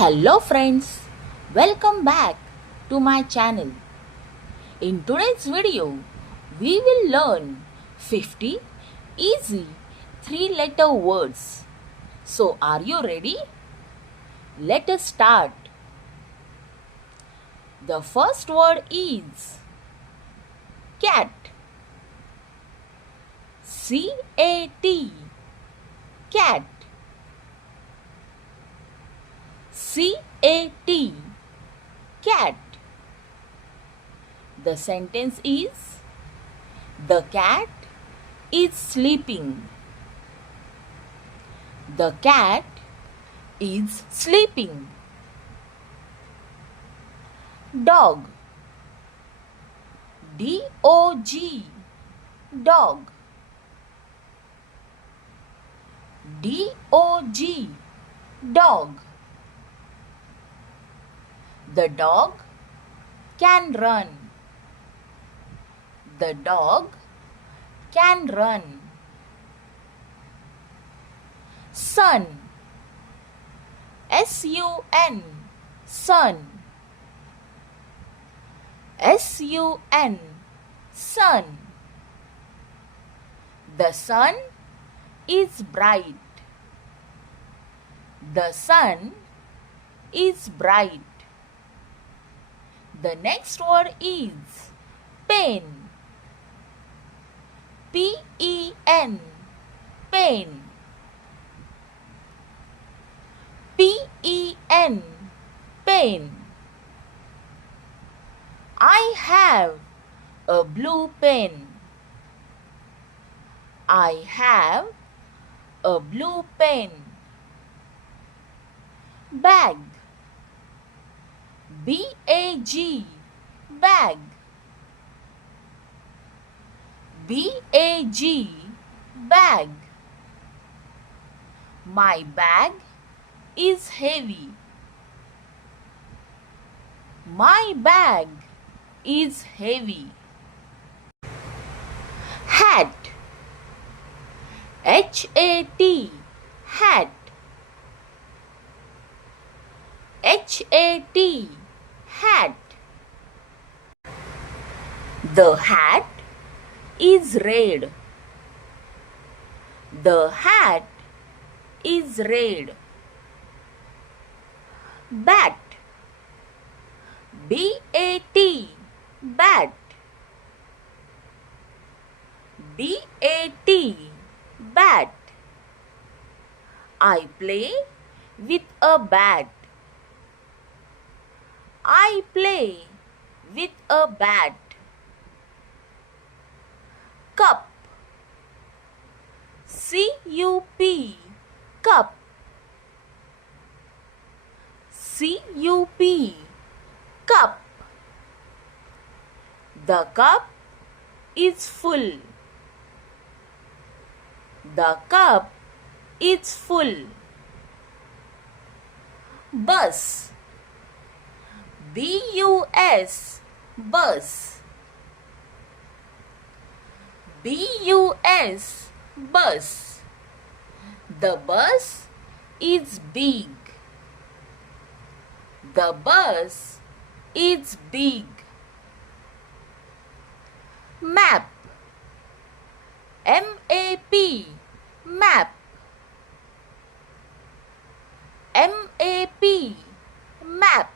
Hello friends, welcome back to my channel. In today's video, we will learn 50 easy 3-letter words. So are you ready? Let us start. The first word is cat. C-A-T, cat. C-A-T, cat. The sentence is, the cat is sleeping. The cat is sleeping. Dog. D-O-G, dog. D-O-G, dog. The dog can run. The dog can run. Sun. S-U-N, sun. S-U-N, sun. The sun is bright. The sun is bright. The next word is pen. P-E-N, pen. P-E-N, pen. I have a blue pen. I have a blue pen. Bag. B-A-G, bag. B-A-G, bag. My bag is heavy. My bag is heavy. Hat. H-A-T, hat. H-A-T, hat. The hat is red. The hat is red. Bat. B-A-T, bat. B-A-T, bat. I play with a bat. I play with a bat. Cup. C-U-P, cup. C-U-P, cup. The cup is full. The cup is full. Bus. B-U-S, bus. B-U-S, bus. The bus is big. The bus is big. Map. M-A-P, map. M-A-P, map.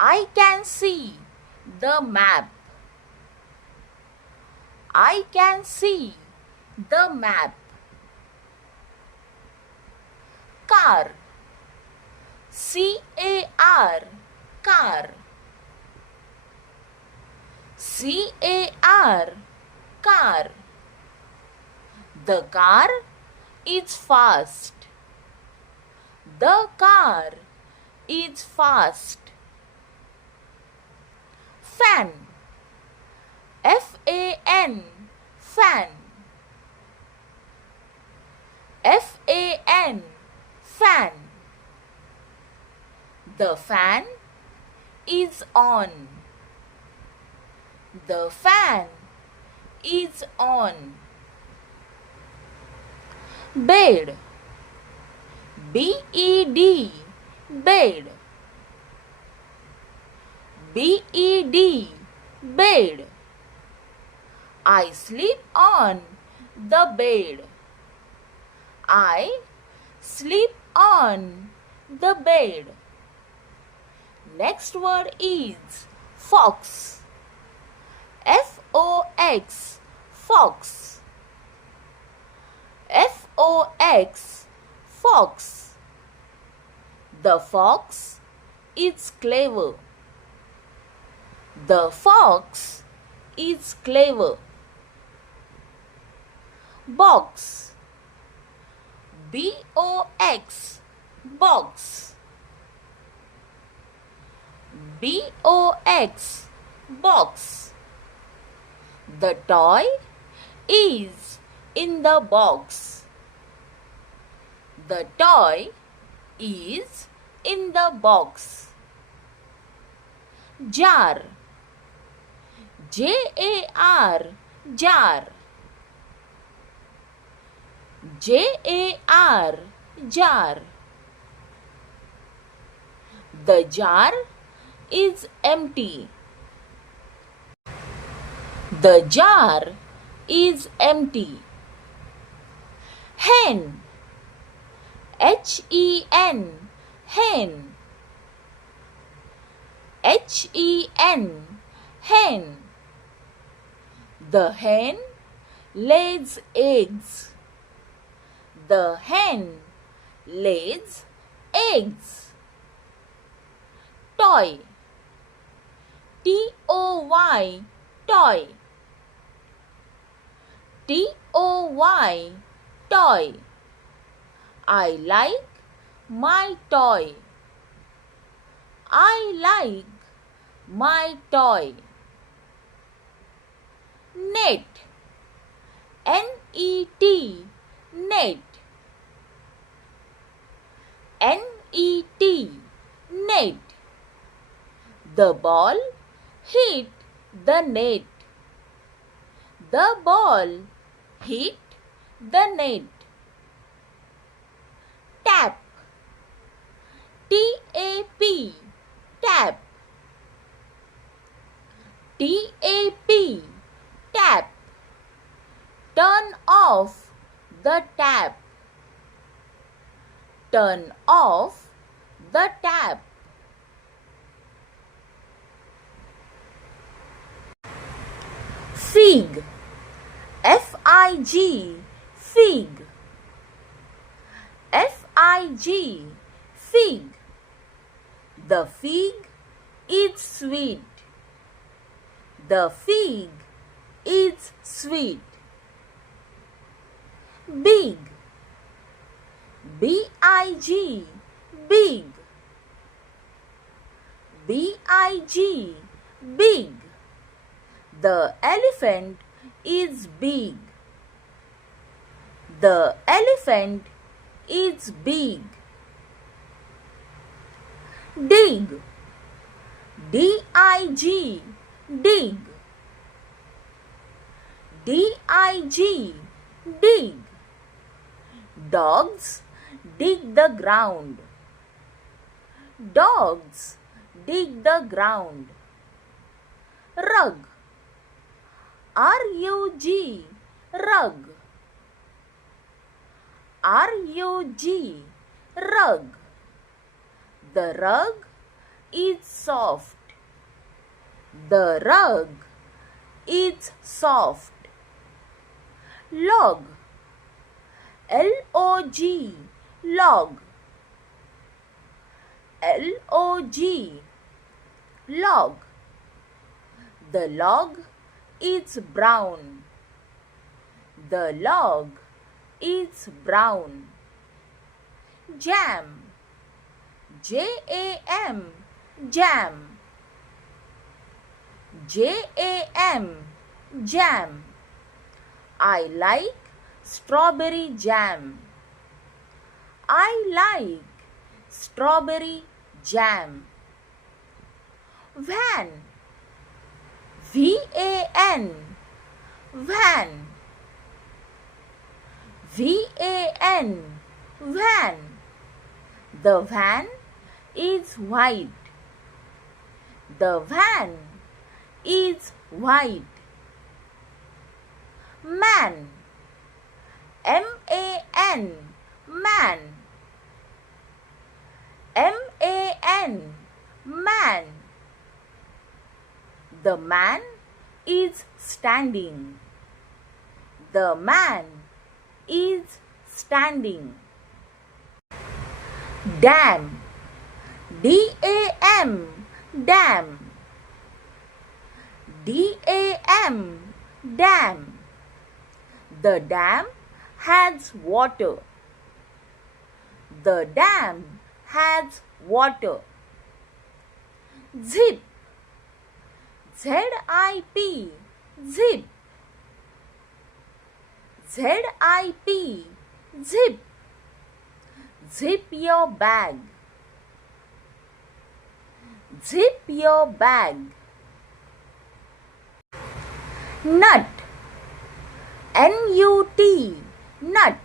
I can see the map. I can see the map. Car. C-A-R, car. C-A-R, car. The car is fast. The car is fast. Fan. F-A-N, fan. F-A-N, fan. The fan is on. The fan is on. Bed. bed, bed, bed, bed. I sleep on the bed. I sleep on the bed. Next word is fox. F-O-X, fox. F-O-X, fox. The fox is clever. The fox is clever. Box. B-O-X, box. B-O-X, box. The toy is in the box. The toy is in the box. Jar. J-A-R, jar. J-A-R, jar. The jar is empty. The jar is empty. Hen. H-E-N, hen. H-E-N, hen. The hen lays eggs. The hen lays eggs. Toy. T-O-Y, toy. T-O-Y, toy. I like my toy. I like my toy. Net. N-E-T, net. N-E-T, net. The ball hit the net. The ball hit the net. Tap. T-A-P, tap. T-A-P, tap. Turn off the tap. Turn off the tap. Fig. F-I-G, fig. F-I-G, fig. The fig is sweet. The fig is sweet. Big. B-I-G, big. B-I-G, big. The elephant is big. The elephant is big. Dig. D-I-G, dig. D-I-G, dig. Dogs dig the ground. Dogs dig the ground. Rug. R-U-G, rug. R-U-G, rug. The rug is soft. The rug is soft. Log. L-O-G, log. L-O-G, log. The log is brown. The log is brown. Jam. J-A-M, jam. J-A-M, jam. I like strawberry jam. I like strawberry jam. Van. V-A-N, van. V-A-N, van. The van is white. The van is white. Man, M-A-N, man. M-A-N, man. The man is standing. The man is standing. Dam, D-A-M, dam. D-A-M, dam. The dam has water. The dam has water. Zip, Z-I-P, zip. Z-I-P, zip. Zip your bag. Zip your bag. Nut, N-U-T, nut.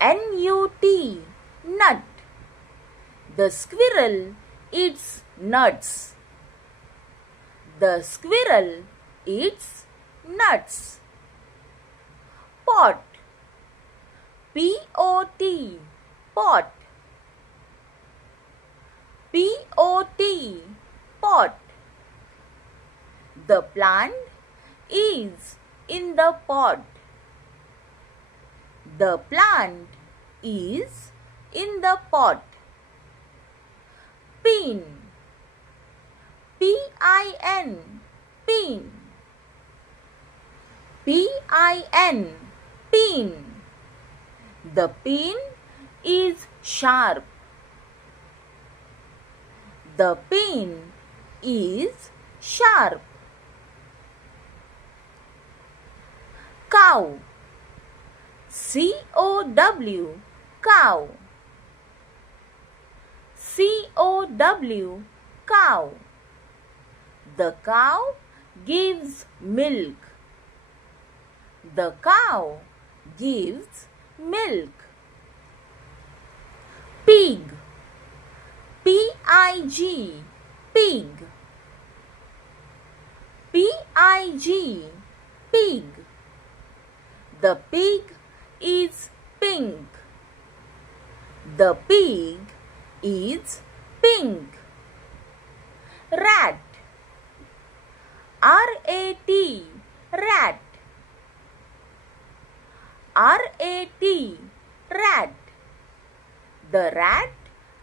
N-U-T, nut. The squirrel eats nuts. The squirrel eats nuts. Pot, P-O-T, pot. P-O-T, pot. The plant is in the pot. The plant is in the pot. Pin, P-I-N, pin. P-I-N, pin. The pin is sharp. The pin is sharp. Cow, C-O-W, cow. C-O-W, cow. The cow gives milk. The cow gives milk. Pig, P-I-G, pig. P-I-G, pig. The pig is pink. The pig is pink. Rat, R-A-T, rat. R-A-T, rat. The rat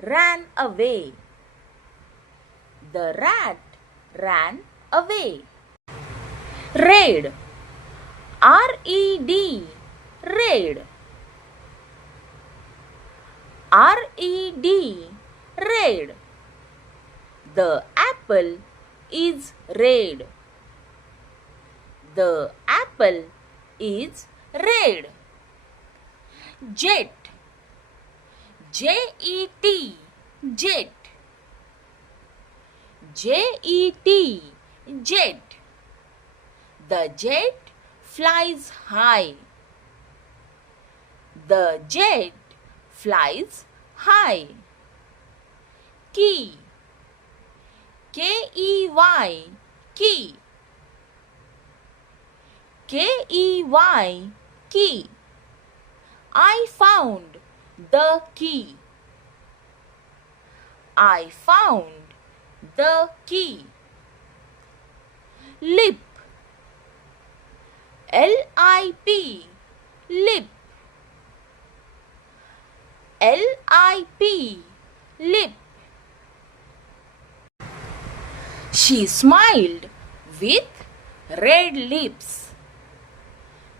ran away. The rat ran away. Raid, R-E-D, raid. R-E-D, raid. The apple is red. The apple is red. Jet, J-E-T, jet. J-E-T, jet. The jet flies high. The jet flies high. Key, K-E-Y, key. K-E-Y, key. I found the key. I found the key. Lip, L-I-P, lip. L-I-P, lip. She smiled with red lips.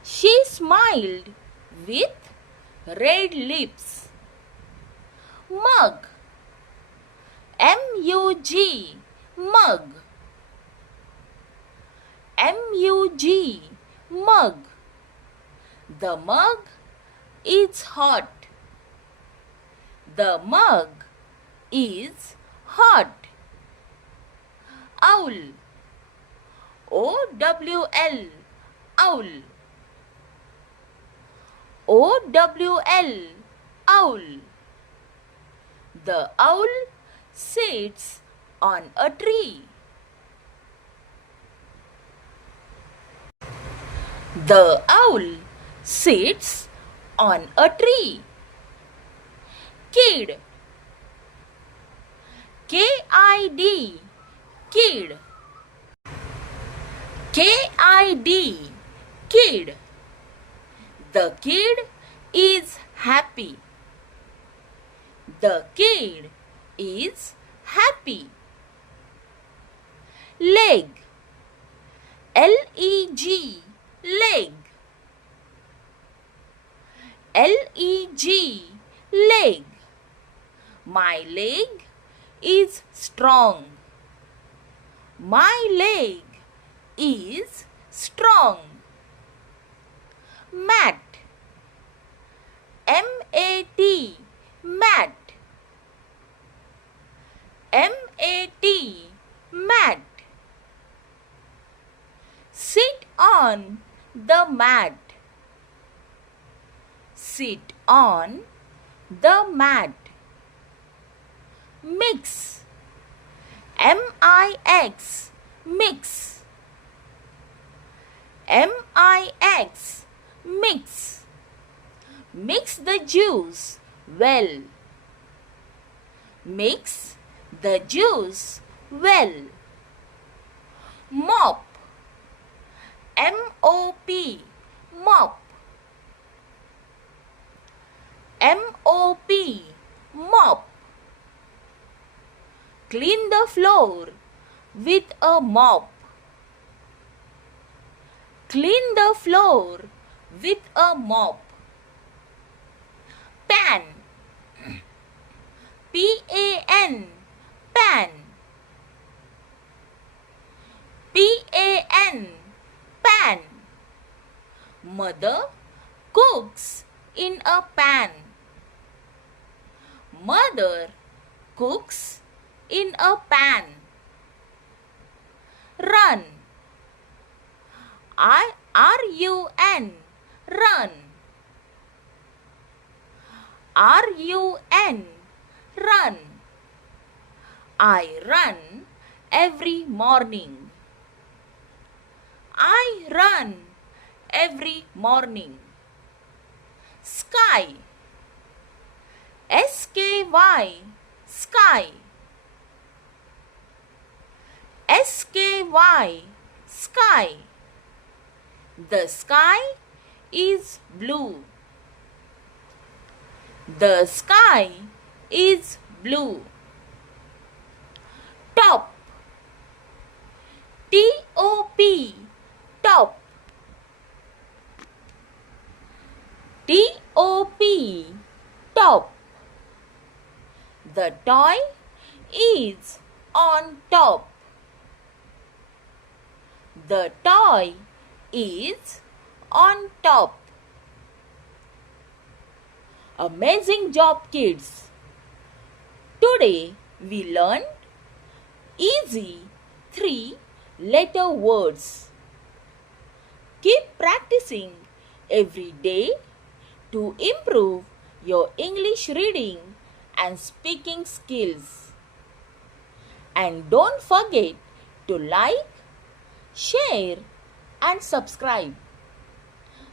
She smiled with red lips. Mug, M-U-G, mug. M-U-G, mug. The mug is hot. The mug is hot. Owl, O-W-L, owl. O-W-L, owl. The owl sits on a tree. The owl sits on a tree. Kid. K-I-D. Kid. K-I-D. Kid. The kid is happy. The kid is happy. Leg. L-E-G. Leg. L-E-G. Leg. My leg is strong. My leg is strong. Mat. M-A-T. Mat. M-A-T. Mat. Sit on the mat. Sit on the mat. Mix. M-I-X. Mix. M-I-X. Mix. Mix the juice well. Mix the juice well. Mop. M-O-P. Mop. M-O-P. Mop. Clean the floor with a mop. Clean the floor with a mop. Pan. P-A-N. Pan. P-A-N. Pan. Mother cooks in a pan. Mother cooks in a pan. Run. R-U-N. Run. R-U-N. Run. I run every morning. I run every morning. Sky. S-K-Y. Sky. S-K-Y. Sky. The sky is blue. The sky is blue. Top. T-O-P. Top. T-O-P. Top. The toy is on top. The toy is on top. Amazing job, kids! Today we learned easy 3-letter words. Keep practicing every day to improve your English reading and speaking skills. And don't forget to like, share and subscribe.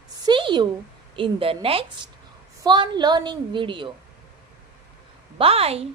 See you in the next fun learning video. Bye.